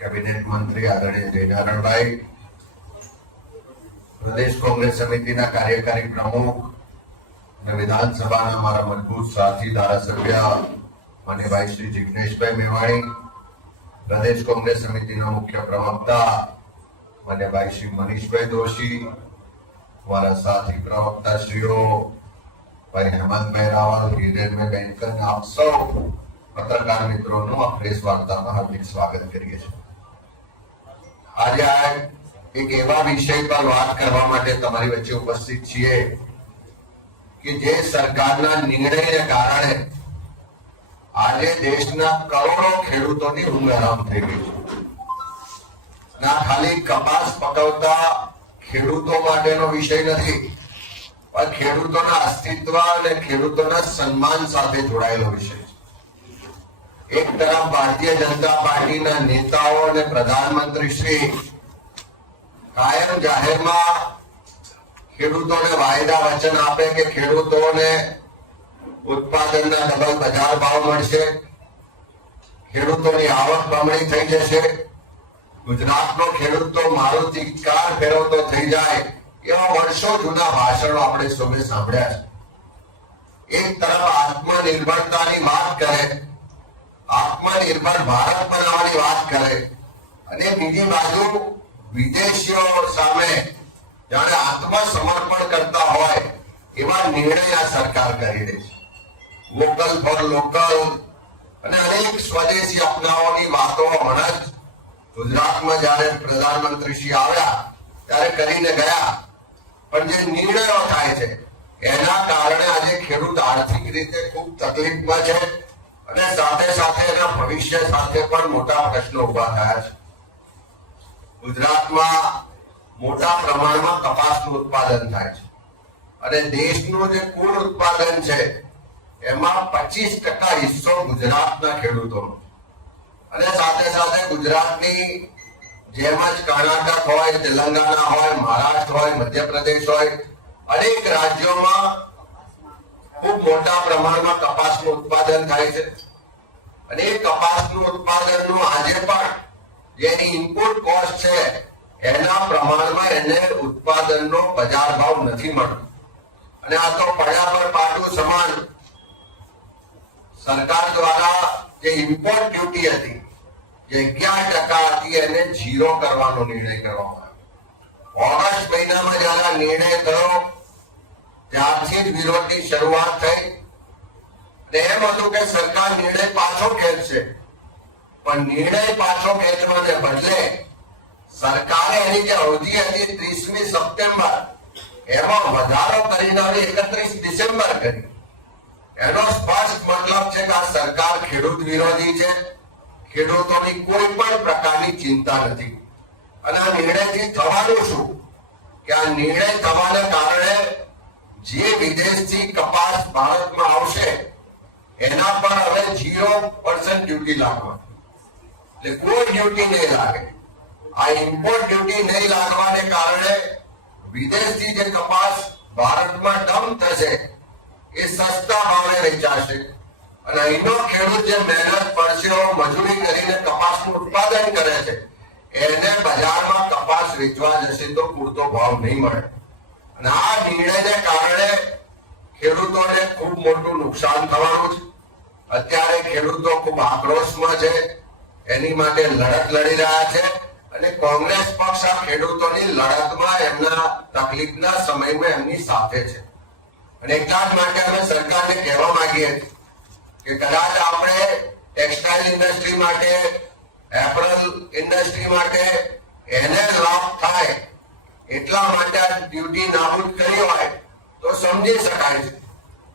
Cabinet મંત્રી આદરણીય જયનારાયણભાઈ, પ્રદેશ કોંગ્રેસ સમિતિના કાર્યકારી પ્રમુખ અને વિધાનસભાના અમારા મજબૂત સાથી ધારાસભ્ય માન્યભાઈ શ્રી જિગ્નેશભાઈ મેવાણી, પ્રદેશ કોંગ્રેસ સમિતિના મુખ્ય પ્રવક્તા માન્યભાઈ શ્રી મનીષભાઈ દોશી, અમારા સાથી પ્રવક્તા શ્રીઓ ભાઈ હેમંતભાઈ રાવલ, હિરેનભાઈ બેનકર, આપ સૌ પત્રકાર મિત્રોનું આ પ્રેસ વાર્તામાં હાર્દિક સ્વાગત કરીએ છીએ. આજે એક એવા વિષય પર વાત કરવા માટે તમારી વચ્ચે ઉપસ્થિત છીએ કે જે સરકારના નિર્ણયને કારણે આજે દેશના કરોડો ખેડૂતોની ઊંઘ હરામ થઈ ગઈ છે. ના ખાલી કપાસ પકવતા ખેડૂતો માટેનો વિષય નથી, પણ ખેડૂતોના અસ્તિત્વ અને ખેડૂતોના સન્માન સાથે જોડાયેલો વિષય છે. એક તરફ ભારતીય જનતા પાર્ટીના નેતાઓ અને પ્રધાનમંત્રી શ્રી કાયમ જાહેરમાં ખેડૂતોને વાયદા વચન આપે કે ખેડૂતોને ઉત્પાદનના ડબલ બજાર ભાવ મળશે, ખેડૂતોની આવક બમણી થઈ જશે, ગુજરાતનો ખેડૂત તો મારુતિ કાર ફેરવતો થઈ જાય, એવા વર્ષો જૂના ભાષણો આપણે સૌએ સાંભળ્યા છે. એક તરફ આત્મનિર્ભરતાની વાત કરે, આત્મનિર્ભર ભારત બનાવવાની વાત કરે, અને બીજી બાજુ વિદેશીઓ સામે જાણે આત્મસમર્પણ કરતા હોય એવા નિર્ણય આ સરકાર કરી રહી છે. વોકલ ફોર લોકલ અને અનેક સ્વદેશી અપનાવવાની વાતો હમણાં જ ગુજરાતમાં જયારે પ્રધાનમંત્રી શ્રી આવ્યા ત્યારે કરીને ગયા, પણ જે નિર્ણયો થાય છે એના કારણે આજે ખેડૂત આર્થિક રીતે ખૂબ તકલીફમાં છે અને સાથે સાથે એના ભવિષ્ય સાથે પણ મોટા પ્રશ્નો ઉભા થયા છે. ગુજરાતમાં મોટા પ્રમાણમાં કપાસનું ઉત્પાદન થાય છે અને દેશનું જે કુલ ઉત્પાદન છે એમાં 25% હિસ્સો ગુજરાતના ખેડૂતોનો, અને સાથે સાથે ગુજરાતની જેમ જ કર્ણાટક હોય, તેલંગાણા હોય, મહારાષ્ટ્ર હોય, મધ્યપ્રદેશ હોય, અનેક રાજ્યોમાં ખૂબ મોટા પ્રમાણમાં કપાસનું ઉત્પાદન થાય છે. અને એ કપાસનું ઉત્પાદનનું આજે પણ જેની ઇનપુટ કોસ્ટ છે એના પ્રમાણમાં એને ઉત્પાદનનો બજાર ભાવ નથી મળતો. અને આ તો પડ્યા પર પાટું સમાન સરકાર દ્વારા જે ઇમ્પોર્ટ ડ્યુટી હતી જે 11% હતી એને 0 કરવાનો નિર્ણય કરવામાં આવ્યો. ઓગસ્ટ મહિનામાં જયારે આ નિર્ણય થયો ત્યારથી જ વિરોધની શરૂઆત થઈ. એમ હતું કે સરકાર નિર્ણય પાછો ખેંચશે, પણ નિર્ણય પાછો ખેંચવાને બદલે સરકારે એની જે અવધિ હતી 30મી સપ્ટેમ્બર એમાં વધારો કરીને 31 ડિસેમ્બર કરી. એનો સ્પષ્ટ મતલબ છે કે આ સરકાર ખેડૂત વિરોધી છે, ખેડૂતોની કોઈ પણ પ્રકારની ચિંતા નથી. અને આ નિર્ણયથી થવાનું શું કે આ નિર્ણય થવાને કારણે જે વિદેશથી કપાસ ભારતમાં આવશે એના પર હવે 0% ડ્યુટી લાગવાની, એટલે કોઈ ડ્યુટી નહીં લાગે. આ ઇમ્પોર્ટ ડ્યુટી નહીં લાગવાને કારણે વિદેશથી જે કપાસ ભારતમાં ડમ્પ થશે એ સસ્તા ભાવે વેચાશે, અને અહીંનો ખેડૂત જે મહેનત પરસેવો મજૂરી કરીને કપાસનું ઉત્પાદન કરે છે એને બજારમાં કપાસ વેચવા જશે તો પૂરતો ભાવ નહીં મળે. અને આ નિર્ણયને કારણે ખેડૂતોને ખૂબ મોટું નુકસાન થવાનું છે. અત્યારે ખેડૂતો ખૂબ આક્રોશમાં છે, એની માટે લડત લડી રહ્યા છે, અને કોંગ્રેસ પક્ષ આ ખેડૂતોની લડતમાં એમના તકલીફના સમયમાં એમની સાથે છે. અને એટલા જ માટે અમે સરકારને કહેવા માંગીએ કે કદાચ આપણે ટેક્સટાઇલ ઇન્ડસ્ટ્રી માટે, એપરલ ઇન્ડસ્ટ્રી માટે એને લાભ થાય એટલા માટે આ ડ્યુટી નાબૂદ કરી હોય તો સમજી શકાય છે.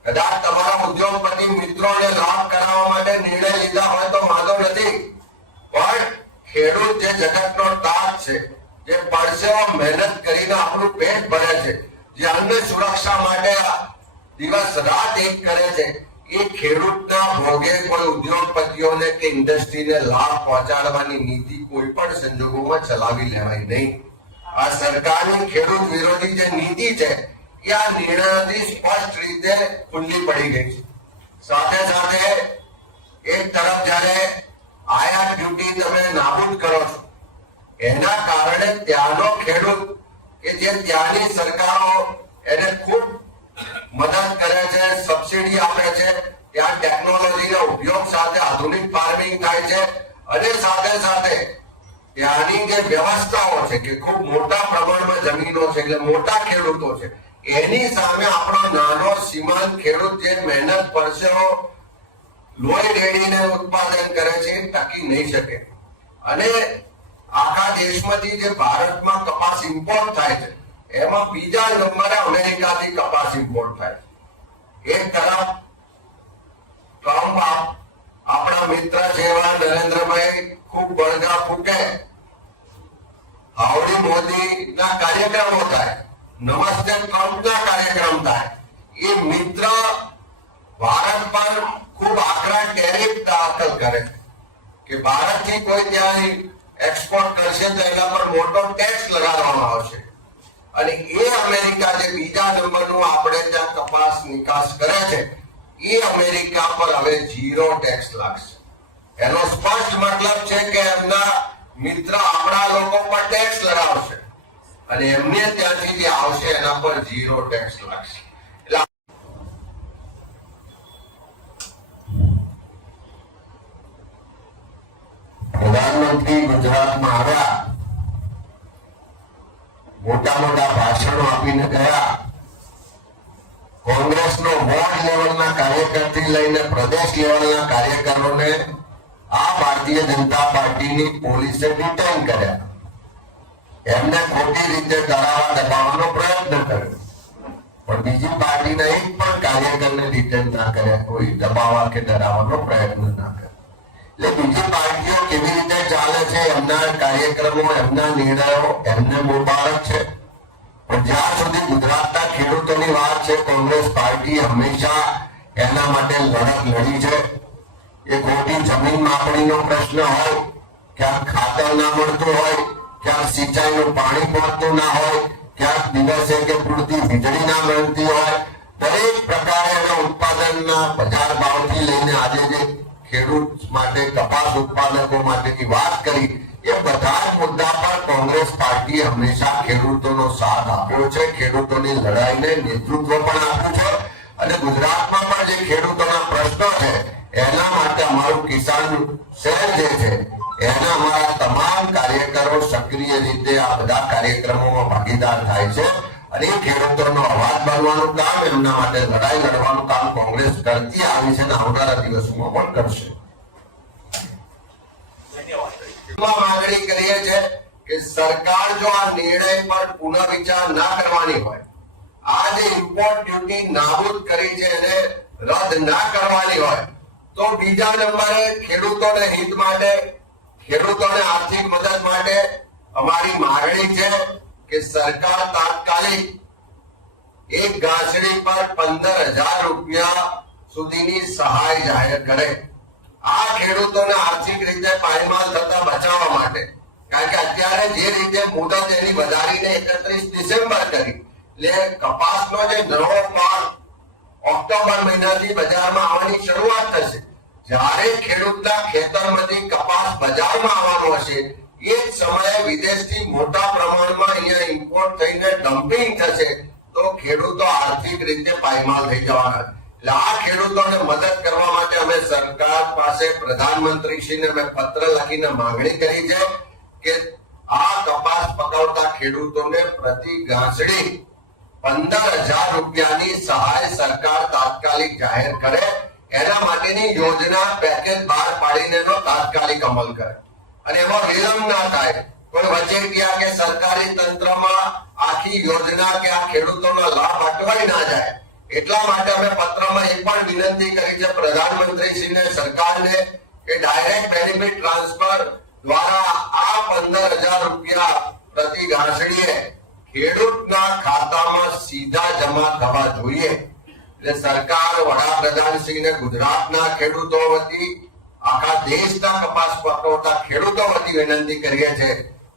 કદાચ તમારા ઉદ્યોગપતિ મિત્રોને લાભ કરાવવા માટે નિર્ણય લીધા હોય તો વાંધો નથી, પણ ખેડૂત જે જગતનો તાજ છે, જે પરસેવો મહેનત કરીને આપણું પેટ ભરે છે, જે અન્ન સુરક્ષા માટે દિવસ રાત એક કરે છે, એ ખેડૂતના ભોગે કોઈ ઉદ્યોગપતિઓને કે ઇન્ડસ્ટ્રીને લાભ પહોંચાડવાની નીતિ કોઈ પણ સંજોગોમાં ચલાવી લેવાય નહીં. આ સરકારની ખેડૂત વિરોધી જે નીતિ છે એ આ નિર્ણયથી સ્પષ્ટ રીતે ખુલ્લી પડી ગઈ છે. સાથે સાથે એક તરફ જ્યારે આયાત ડ્યુટી તમે નાબૂદ કરો છો, એના કારણે ત્યાંનો ખેડૂત કે જે ત્યાંની સરકારો એને ખૂબ મદદ કરે છે, સબસિડી આપે છે, ત્યાં ટેકનોલોજીનો ઉપયોગ સાથે આધુનિક ફાર્મિંગ થાય છે, અને સાથે સાથે ત્યાંની જે વ્યવસ્થાઓ છે કે ખૂબ મોટા પ્રમાણમાં જમીનો છે એટલે મોટા ખેડૂતો છે, એની સામે આપણો નાનો સીમાંત ખેડૂત જે મહેનત પરસેવો લોહી રેડીને ઉત્પાદન કરે છે એ ટકી નહીં શકે. અને આખા દેશમાંથી જે ભારતમાં કપાસ ઇમ્પોર્ટ થાય છે એમાં બીજા નંબરે અમેરિકાથી કપાસ ઇમ્પોર્ટ થાય છે. એક તરફ ટ્રમ્પ આપણા મિત્ર છે એવા નરેન્દ્રભાઈ ખૂબ બળગા ફૂકે, હાવડી મોદી ના કાર્યક્રમો થાય, નમસ્તે ટ્રમ્પ ના કાર્યક્રમ થાય, એ મિત્ર ભારત પર ખૂબ આકરા ટેરિફ દાખલ કરે કે ભારતથી કોઈ ત્યાં એક્સપોર્ટ કરશે તો એના પર મોટો ટેક્સ લગાડવામાં આવશે. અને એ અમેરિકા જે બીજા નંબરનું આપણે ત્યાં કપાસ નિકાસ કરે છે એ અમેરિકા પર હવે 0 ટેક્સ લાગશે. એનો સ્પષ્ટ મતલબ છે કે એમના મિત્ર આપણા લોકો પર ટેક્સ લગાવશે અને એમને ત્યાંથી જે આવશે એના પર 0 ટેક્સ લાગશે. પ્રધાનમંત્રી ગુજરાતમાં આવ્યા, મોટા મોટા ભાષણો આપીને ગયા. કોંગ્રેસનો વોર્ડ લેવલના કાર્યકરથી લઈને પ્રદેશ લેવલના કાર્યકરોને આ ભારતીય જનતા પાર્ટીની પોલીસે ડિટેન કર્યા. એમને ખોટી રીતે ડરાવવા દબાવવાનો પ્રયત્ન કર્યો, પણ બીજી પાર્ટીના એક પણ કાર્યકરને ડિટેન ના કર્યા, કોઈ દબાવવા કે ડરાવવાનો પ્રયત્ન ના કર્યો. એટલે બીજી પાર્ટીઓ કેવી રીતે ચાલે છે, એમના કાર્યક્રમો, એમના નિર્ણયો એમને મુબારક છે, પણ જ્યાં સુધી ગુજરાતના ખેડૂતોની વાત છે, કોંગ્રેસ પાર્ટી હંમેશા એના માટે લડત લડી છે. એ ખોટી જમીન માપણીનો પ્રશ્ન હોય, ક્યાંક ખાતર ના મળતું હોય, ક્યાંક સિંચાઈનું પાણી પહોંચતું ના હોય, ક્યાંક દિવસે કે પૂરતી વીજળી ના મળતી હોય, દરેક પ્રકારે એના ઉત્પાદનના બજાર ભાવથી લઈને આજે જે ખેડૂત માટે કપાસ ઉત્પાદકો માટેની વાત કરી, એ બધા જ મુદ્દા પર કોંગ્રેસ પાર્ટી હંમેશા ખેડૂતોનો સાથ આપ્યો છે, ખેડૂતોની લડાઈને નેતૃત્વ પણ આપ્યું છે. અને ગુજરાતમાં પણ જે ખેડૂતોના પ્રશ્નો છે એના માટે અમારું કિસાન સેલ જે છે એના અમારા તમામ કાર્યકરો સક્રિય રીતે આ બધા કાર્યક્રમોમાં ભાગીદાર થાય છે. અને એ ખેડૂતોનો અવાજ બનવાનું કામ, એમના માટે લડાઈ લડવાનું કામ કોંગ્રેસ કરતી આવી છે અને આવનારા દિવસોમાં પણ કરશે. માંગણી કરીએ છે કે સરકાર જો આ નિર્ણય પર પુનઃવિચાર ના કરવાની હોય, આ જે ઇમ્પોર્ટ ડ્યુટી નાબૂદ કરી છે એને રદ ના કરવાની હોય, તો બીજા નંબરે ખેડૂતોને હિત માટે, ખેડૂતોને આર્થિક મદદ માટે અમારી માંગણી છે કે સરકાર તાત્કાલિક એક ગાંસડી પર 15,000 રૂપિયા સુધીની સહાય જાહેર કરે. આ ખેડૂતોને આર્થિક રીતે પાયમાલ થતા બચાવવા માટે, કારણ કે અત્યારે જે રીતે મુદત એની વધારીને 31 ડિસેમ્બર કરી, એટલે કપાસનો જે નવો પાક ઓક્ટોબર મહિનાથી બજારમાં આવવાની શરૂઆત થશે. જ્યારે ખેડૂતના ખેતરમાંથી કપાસ બજારમાં આવવાનો હશે એ જ સમયે વિદેશથી મોટા પ્રમાણમાં અહીંયા ઇમ્પોર્ટ થઈને ડમ્પિંગ થશે, તો ખેડૂતો આર્થિક રીતે પાયમાલ થઈ જવાના. એટલે આ ખેડૂતોને મદદ કરવા માટે અમે સરકાર પાસે પ્રધાનમંત્રીશ્રીને અમે પત્ર લખીને માંગણી કરી છે કે આ કપાસ પકવતા ખેડૂતોને પ્રતિ ગાંસડી 15,000 રૂપિયાની સહાય સરકાર તાત્કાલિક જાહેર કરે. એના માટેની યોજના પેકેજ બહાર પાડીને એનો તાત્કાલિક અમલ કરે અને એમાં વિલંબ ના થાય. કોઈ વચેટિયા કે સરકારી તંત્રમાં આખી યોજના કે આ ખેડૂતોનો લાભ અટવાઈ ના જાય, એટલા માટે અમે પત્રમાં એ પણ વિનંતી કરી છે પ્રધાનમંત્રીશ્રીને, સરકારને, કે ડાયરેક્ટ બેનિફિટ ટ્રાન્સફર દ્વારા આ 15,000 રૂપિયા પ્રતિ ગાંસડીએ ખેડૂતના ખાતામાં સીધા જમા થવા જોઈએ. એટલે સરકાર વડાપ્રધાનશ્રીને ગુજરાતના ખેડૂતો વતી, આખા દેશના કપાસ પકવતા ખેડૂતો વતી વિનંતી કરીએ છે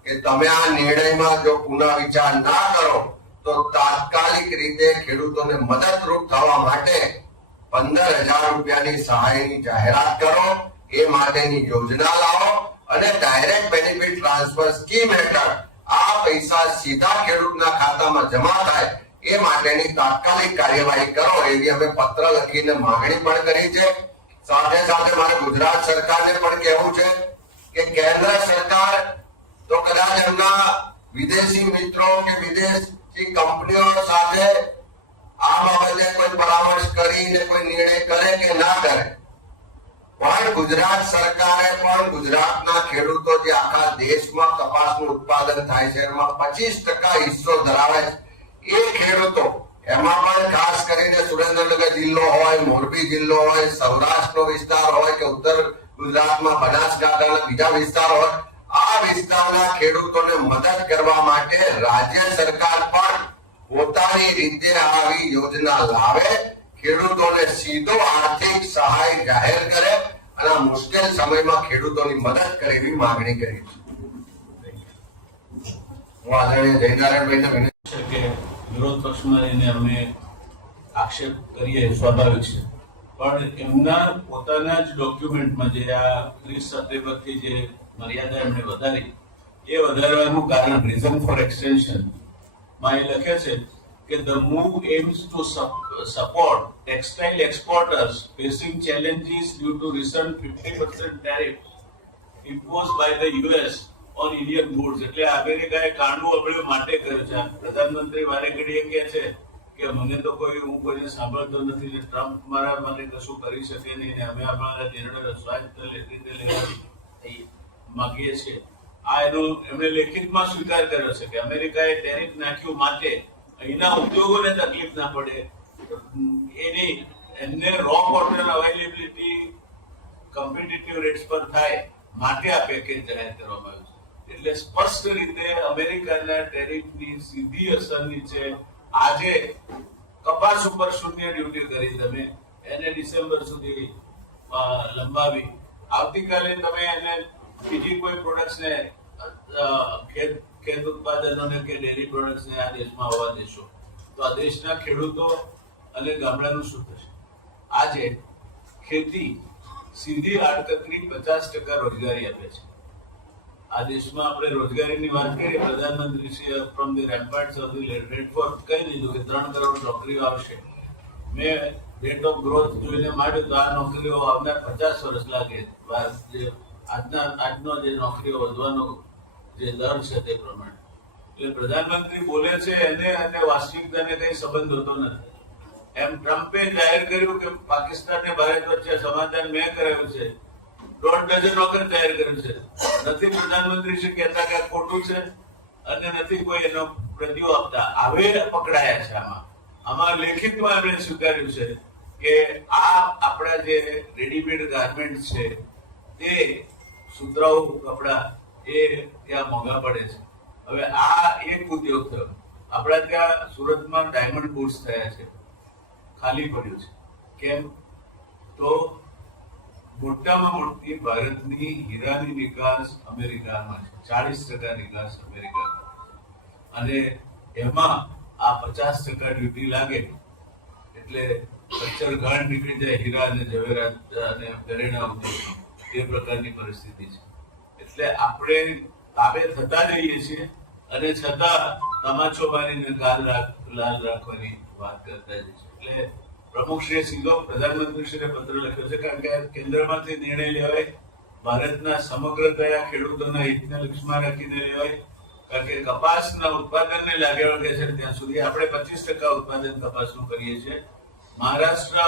કે તમે આ નિર્ણયમાં જો પુનઃ વિચાર ના કરો તો તાત્કાલિક રીતે ખેડૂતોને મદદરૂપ થવા માટે 15,000 રૂપિયાની સહાયની જાહેરાત કરો. એ માટેની યોજના લાવો અને ડાયરેક્ટ બેનિફિટ ટ્રાન્સફર સ્કીમ હેઠળ આ પૈસા સીધા ખેડૂતના ખાતામાં જમા થાય એ માટેની તાત્કાલિક કાર્યવાહી કરો એવી અમે પત્ર લખીને માંગણી પણ કરી છે. સાથે સાથે મારે ગુજરાત સરકારને પણ કહેવું છે કે કેન્દ્ર સરકાર તો કદાચ એમના વિદેશી મિત્રો કે વિદેશી કંપનીઓ સાથે આ બાબતે કોઈ પરામર્શ કરીને કોઈ નિર્ણય કરે કે ના કરે, પણ ગુજરાત સરકારે પણ ગુજરાતના ખેડૂતો જે આખા દેશમાં કપાસનું ઉત્પાદન થાય છે એમાં 25% હિસ્સો ધરાવે છે એ ખેડૂતો, એમાં પણ ખાસ કરીને સુરેન્દ્રનગર જિલ્લો હોય, મોરબી જિલ્લો હોય, સૌરાષ્ટ્રનો વિસ્તાર હોય કે ઉત્તર ગુજરાતમાં બનાસકાંઠાના બીજા વિસ્તાર હોય, આ વિસ્તારના ખેડૂતોને મદદ કરવા માટે રાજ્ય સરકાર પણ પોતાની રીતે આવી યોજના લાવે, ખેડૂતોને સીધો આર્થિક સહાય જાહેર કરે અને આ મુશ્કેલ સમયમાં ખેડૂતોની મદદ કરે એવી માંગણી કરી છે. હું આદરણીય જયનારાયણભાઈને વિનંતી છે કે વિરોધ પક્ષમાં રહીને અમે આક્ષેપ કરીએ સ્વાભાવિક છે, પણ એમના પોતાના જ ડોક્યુમેન્ટમાં જે આ 30 સપ્ટેમ્બરથી જે મર્યાદા એમણે વધારી એ વધારવાનું કારણ રીઝન ફોર એક્સટેન્શન માં એ લખે છે કે the move aims to support textile exporters facing challenges due to recent 50% tariff imposed by the US on Indian goods. એટલે અમેરિકાએ કાંડું અબળ્યું માટે કર્યું છે. પ્રધાનમંત્રી વારે ઘડીએ કહે છે કે મને તો હું કોઈને સાંભળતો નથી ને ટ્રમ્પ મારા માટે કશું કરી શકે નહીં ને અમે અમારા નિર્ણય સ્વાયત્ત રીતે લેવા માંગીએ છીએ. આ એનો એમણે લેખિતમાં સ્વીકાર કર્યો છે કે અમેરિકાએ ટેરિફ નાખ્યું માટે અહીંના ઉદ્યોગોને તકલીફ ના પડે, એની એમને raw cotton availability competitive rates પર થાય માટે આ પેકેજ જાહેર કરવામાં આવ્યું છે. એટલે સ્પષ્ટ રીતે અમેરિકાના ટેરિફની સીધી અસર નીચે આજે કપાસ ઉપર શૂન્ય ડ્યુટી કરી તમે એને ડિસેમ્બર સુધી લંબાવી, આવતીકાલે તમે એને બીજી કોઈ પ્રોડક્ટ્સને ખેત ઉત્પાદનોને કે ડેરી પ્રોડક્ટ્સને આ દેશમાં હોવા દેશો તો આ દેશના ખેડૂતો અને ગામડાનું શું થશે? આજે ખેતી સીધી આડકતરી 50% રોજગારી આપે છે. આ દેશમાં આપણે રોજગારીની વાત કરીએ, પ્રધાનમંત્રી Shri from the ramparts of the Red Fort કહી દીધું કે 3 કરોડ નોકરીઓ આવશે. મેં રેટ ઓફ ગ્રોથ જોઈને માંડ્યું તો આ નોકરીઓ આવનાર 50 વર્ષ લાગે. આજનો જે નોકરીઓ વધવાનો જે દર છે તે પ્રમાણે. એટલે પ્રધાનમંત્રી બોલે છે એને અને વાસ્તવિકતાને કઈ સંબંધ હોતો નથી. એમ ટ્રમ્પે જાહેર કર્યું કે પાકિસ્તાન ને ભારત વચ્ચે સમાધાન મેં કરાવ્યું છે, 1.5 ડઝન વખત જાહેર કર્યું છે. નથી પ્રધાનમંત્રી શ્રી કહેતા કે ખોટું છે અને નથી કોઈ એનો પ્રતિઓ આપતા. હવે પકડાયા છે આમાં લેખિતમાં એમણે સ્વીકાર્યું છે કે આ આપણા જે રેડીમેડ ગાર્મેન્ટ છે તે સુતરાઉ કપડા એ ત્યાં મોંઘા પડે છે. હવે આ એક ઉદ્યોગ થયો. આપણા ત્યાં સુરતમાં ડાયમંડ બુટ્સ થયા છે, ખાલી પડ્યું છે. કેમ? તો મોટામાં મોટી ભારતની હીરાની નિકાસ અમેરિકામાં છે, 40% નિકાસ અમેરિકામાં, અને એમાં આ 50% ડ્યુટી લાગે એટલે કચ્છર ઘાણ નીકળી જાય હીરા અને જવેરાત અને ઘરેણા ઉદ્યોગ, તે પ્રકારની પરિસ્થિતિ છે. એટલે આપણે તાબે થતા જઈએ છીએ અને છતાં તમાચો મારીને લાલ રાખવાની વાત કરતા જઈએ છીએ. એટલે પ્રમુખશ્રીએ સીધો પ્રધાનમંત્રીશ્રીને પત્ર લખ્યો છે, કારણ કે કેન્દ્રમાંથી નિર્ણય લેવાય, ભારતના સમગ્ર કયા ખેડૂતોના હિતને લક્ષ્યમાં રાખીને લેવાય. કારણ કે કપાસના ઉત્પાદનને લાગે વળગે છે ત્યાં સુધી આપણે 25% ઉત્પાદન કપાસનું કરીએ છીએ. મહારાષ્ટ્ર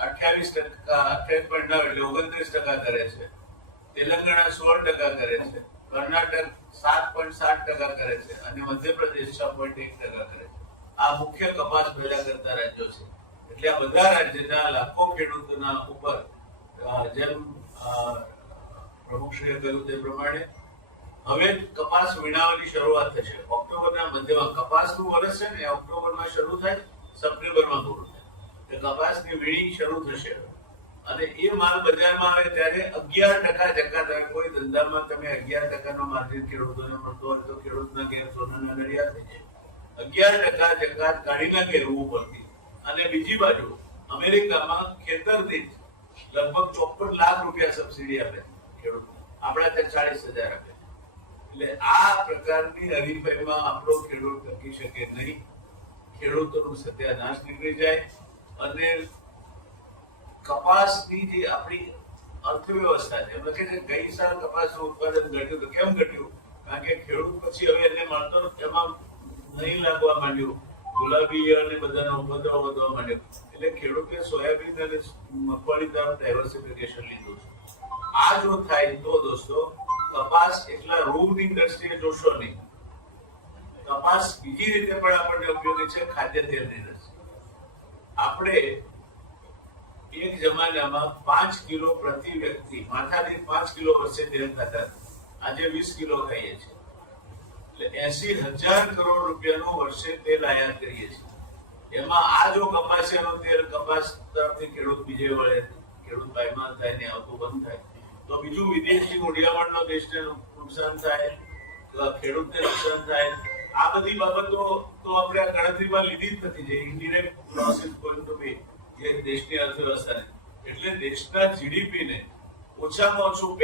28%, 28.9 એટલે 29% કરે છે. તેલંગાણા 16% કરે છે. કર્ણાટક 7.7% કરે છે અને મધ્યપ્રદેશ 6.1% કરે છે. આ મુખ્ય કપાસ પેદા કરતા રાજ્યો છે. એટલે આ બધા રાજ્યના લાખો ખેડૂતોના ઉપર જેમ પ્રમુખશ્રીએ કહ્યું તે પ્રમાણે હવે કપાસ વીણાવાની શરૂઆત થશે. ઓક્ટોબરના મધ્યમાં કપાસનું વર્ષ છે ને ઓક્ટોબરમાં શરૂ થાય, સપ્ટેમ્બરમાં પૂરું થાય. કપાસની વીણી શરૂ થશે અને એ માલ બજારમાં આવે ત્યારે 11% જકાત આવે. કોઈ ધંધામાં તમે 11% માર્જિન ખેડૂતોને મળતો હોય તો ખેડૂતના ઘેર સોનાના નળિયા થઈ જાય. 11% જકાત કાઢી નાખે રૂ પરથી. અને બીજી બાજુ અમેરિકામાં ખેતર દીઠ લગભગ 54 લાખ રૂપિયા સબસિડી આપે ખેડૂત, આપણે ત્યાં 40,000 આપે. એટલે આ પ્રકારની હરીફાઈમાં આપણો ખેડૂત ટકી શકે નહીં. ખેડૂતોનું સત્યાનાશ નીકળી જાય અને કપાસની જે આપણી અર્થવ્યવસ્થા છે, એમ લખે છે ગઈ સાલ કપાસનું ઉત્પાદન ઘટ્યું. તો કેમ ઘટ્યું? કારણ કે ખેડૂત પછી હવે એને મળતો એમાં નહીં લાગવા માંડ્યું, ગુલાબી ઈયળ ને બધાનો ઉપદ્રવ વધવા માંડ્યો. એટલે ખેડૂતે સોયાબીન અને મગફળી તરફ ડાયવર્સિફિકેશન લીધું છે. આ જો થાય તો દોસ્તો કપાસ એટલા રૂમની દ્રષ્ટિએ જોશો નહીં. કપાસ બીજી રીતે પણ આપણને ઉપયોગી છે, ખાદ્ય તેલની દ્રષ્ટિએ. આપણે એક જમાનામાં 5 કિલો પ્રતિ વ્યક્તિ માથાદીઠ 5 કિલો વર્ષે તેલ ખાતા, આજે 20 કિલો ખાઈએ છીએ. એટલે 80,000 કરોડ રૂપિયાનું વર્ષે તેલ આયાત કરીએ છીએ. એમાં આ જો કપાસિયાનું તેલ કપાસ તરફથી ખેડૂત બીજે વળે, ખેડૂત પાયમાલ થાય ને આવતું બંધ થાય, તો બીજું વિદેશી મૂડીરોકાણનો દેશને નુકસાન થાય, ખેડૂતને નુકસાન થાય. આ બધી બાબતો તો આપણે આ ગણતરીમાં લીધી જ નથી. જે indirect loss is going to be જે દેશની અર્થવ્યવસ્થાને, એટલે દેશના જીડીપી ને ઓછામાં ઓછું